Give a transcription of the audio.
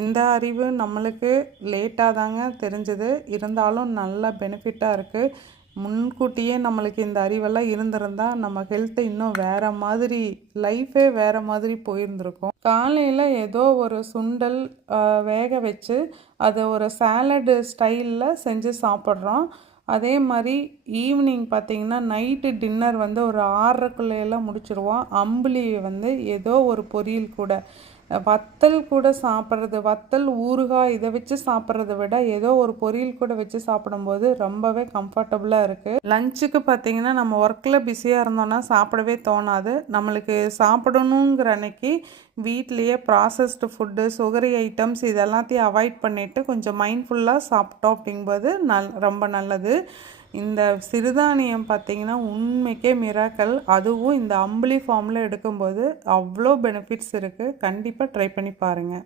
இந்த அறிவு நம்மளுக்கு லேட்டாக தாங்க தெரிஞ்சது, இருந்தாலும் நல்ல பெனிஃபிட்டாக இருக்குது. முன்கூட்டியே நம்மளுக்கு இந்த அறிவெல்லாம் இருந்திருந்தால் நம்ம ஹெல்த்து இன்னும் வேறு மாதிரி, லைஃபே வேறு மாதிரி போயிருந்திருக்கும். காலையில் ஏதோ ஒரு சுண்டல் வேக வச்சு அதை ஒரு சாலடு ஸ்டைலில் செஞ்சு சாப்பிட்றோம். அதே மாதிரி ஈவினிங் பார்த்திங்கன்னா நைட்டு டின்னர் ஒரு 6:30க்குள்ளேயெல்லாம் முடிச்சுருவோம். அம்புலி ஏதோ ஒரு பொரியல் கூட, வத்தல் கூட சாப்பிட்றது, வத்தல் ஊறுகாய் இதை வச்சு சாப்பிட்றத விட ஏதோ ஒரு பொரியல் கூட வச்சு சாப்பிடும்போது ரொம்பவே கம்ஃபர்டபுளாக இருக்குது. லஞ்சுக்கு பார்த்திங்கன்னா நம்ம ஒர்க்கில் பிஸியாக இருந்தோன்னா சாப்பிடவே தோணாது. நம்மளுக்கு சாப்பிடணுங்கிற அன்னைக்கு வீட்லேயே ப்ராசஸ்டு ஃபுட்டு, சுகரி ஐட்டம்ஸ் இது எல்லாத்தையும் அவாய்ட் பண்ணிவிட்டு கொஞ்சம் மைண்ட்ஃபுல்லாக சாப்பிட்டோம் அப்படிங்கும்போது ரொம்ப நல்லது. இந்த சிறுதானியம் பார்த்திங்கன்னா உண்மைக்கே மிராக்கல். அதுவும் இந்த அம்புலி ஃபார்மில் எடுக்கும்போது அவ்வளோ பெனிஃபிட்ஸ் இருக்குது. கண்டிப்பாக ட்ரை பண்ணி பாருங்கள்.